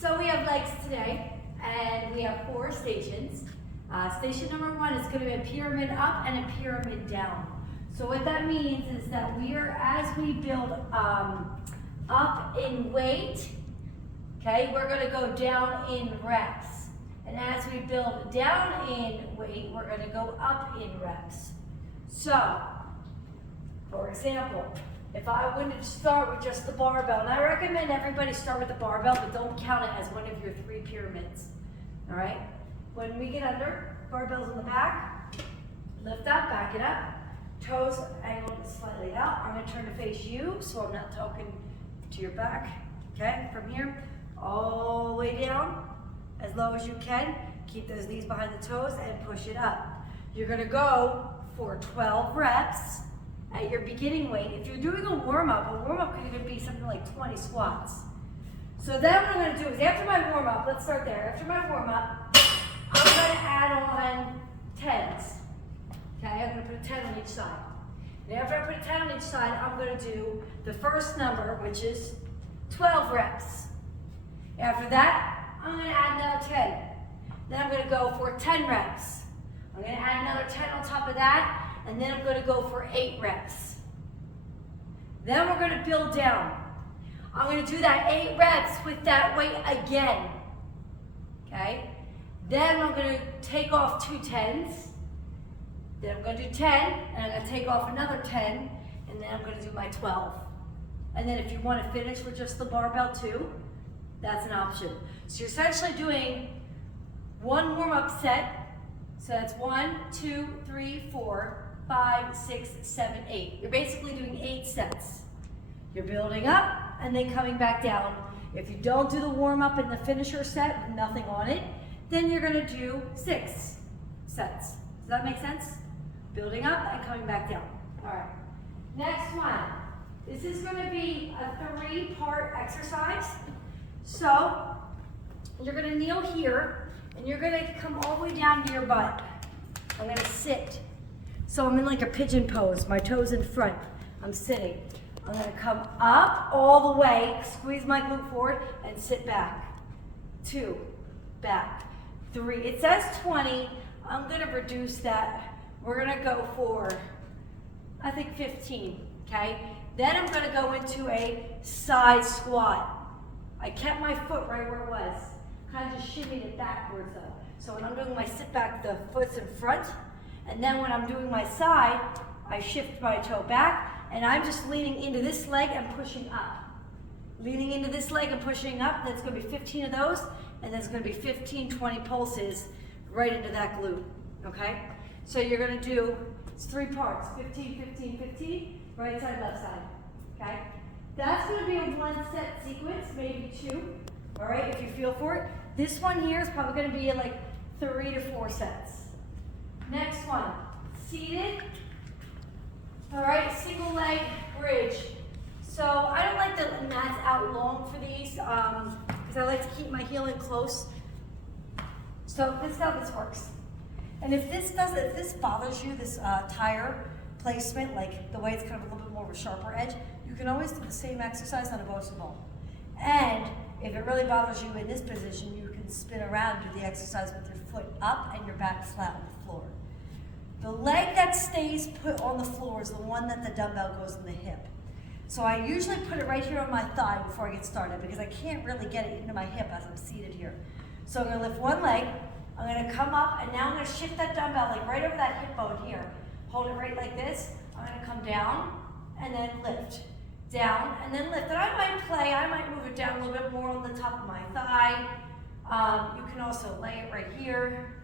So we have legs today, and we have 4 stations. Station number 1 is going to be a pyramid up and a pyramid down. So what that means is that as we build up in weight, okay, we're going to go down in reps. And as we build down in weight, we're going to go up in reps. So, for example, if I wanted to start with just the barbell, and I recommend everybody start with the barbell, but don't count it as one of your 3 pyramids. All right? When we get under, barbells in the back, lift up, back it up, toes angled slightly out. I'm going to turn to face you, so I'm not talking to your back. Okay? From here, all the way down, as low as you can. Keep those knees behind the toes and push it up. You're going to go for 12 reps. At your beginning weight. If you're doing a warm-up could even be something like 20 squats. So then what I'm going to do is after my warm-up, let's start there. After my warm-up, I'm going to add on 10s. Okay, I'm going to put a 10 on each side. And after I put a 10 on each side, I'm going to do the first number, which is 12 reps. After that, I'm going to add another 10. Then I'm going to go for 10 reps. I'm going to add another 10 on top of that. And then I'm going to go for 8 reps. Then we're going to build down. I'm going to do that 8 reps with that weight again. Okay? Then I'm going to take off 2 10s. Then I'm going to do 10, and I'm going to take off another 10, and then I'm going to do my 12. And then if you want to finish with just the barbell too, that's an option. So you're essentially doing 1 warm-up set. So that's 1, 2, 3, 4, 5, 6, 7, 8. You're basically doing 8 sets. You're building up and then coming back down. If you don't do the warm-up and the finisher set with nothing on it, then you're going to do 6 sets. Does that make sense? Building up and coming back down. All right. Next one. This is going to be a 3-part exercise. So you're going to kneel here and you're going to come all the way down to your butt. I'm going to sit. So I'm in like a pigeon pose, my toes in front. I'm sitting. I'm going to come up all the way, squeeze my glute forward, and sit back. 2, back. 3. It says 20. I'm going to reduce that. We're going to go for, I think, 15. Okay? Then I'm going to go into a side squat. I kept my foot right where it was. Kind of just shimmied it backwards though. So when I'm doing my sit back, the foot's in front. And then when I'm doing my side, I shift my toe back, and I'm just leaning into this leg and pushing up. Leaning into this leg and pushing up, that's going to be 15 of those, and then it's going to be 15, 20 pulses right into that glute, okay? So you're going to do, it's 3 parts, 15, 15, 15, right side, left side, okay? That's going to be a 1-set sequence, maybe 2, all right, if you feel for it. This one here is probably going to be like 3 to 4 sets. Next one, seated. All right, single leg bridge. So I don't like the mats out long for these because I like to keep my heel in close. So this is how this works. And if this bothers you, this tire placement, like the way it's kind of a little bit more of a sharper edge, you can always do the same exercise on a Bosu ball. And if it really bothers you in this position, you can spin around and do the exercise with your foot up and your back flat on the floor. The leg that stays put on the floor is the one that the dumbbell goes in the hip. So I usually put it right here on my thigh before I get started because I can't really get it into my hip as I'm seated here. So I'm going to lift one leg, I'm going to come up, and now I'm going to shift that dumbbell like right over that hip bone here. Hold it right like this. I'm going to come down and then lift. Down and then lift. And I might move it down a little bit more on the top of my thigh. You can also lay it right here.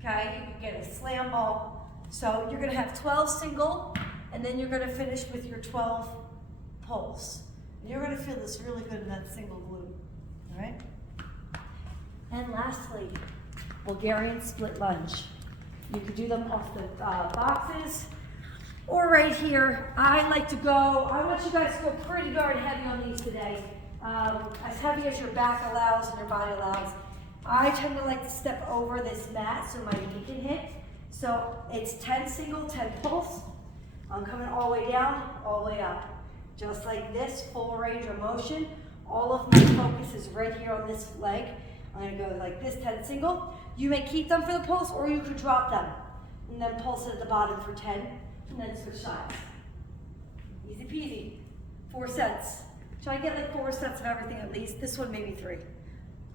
Okay, you can get a slam ball. So you're going to have 12 single, and then you're going to finish with your 12 pulls. And you're going to feel this really good in that single glute. All right? And lastly, Bulgarian split lunge. You can do them off the boxes or right here. I like to go, I want you guys to go pretty darn heavy on these today. As heavy as your back allows and your body allows. I tend to like to step over this mat so my knee can hit. So it's 10 single, 10 pulse. I'm coming all the way down, all the way up. Just like this, full range of motion, all of my focus is right here on this leg. I'm gonna go like this, 10 single. You may keep them for the pulse, or you could drop them. And then pulse it at the bottom for 10, and then switch sides. Easy peasy. 4 sets. Try to get like 4 sets of everything at least. This one maybe 3.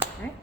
All right?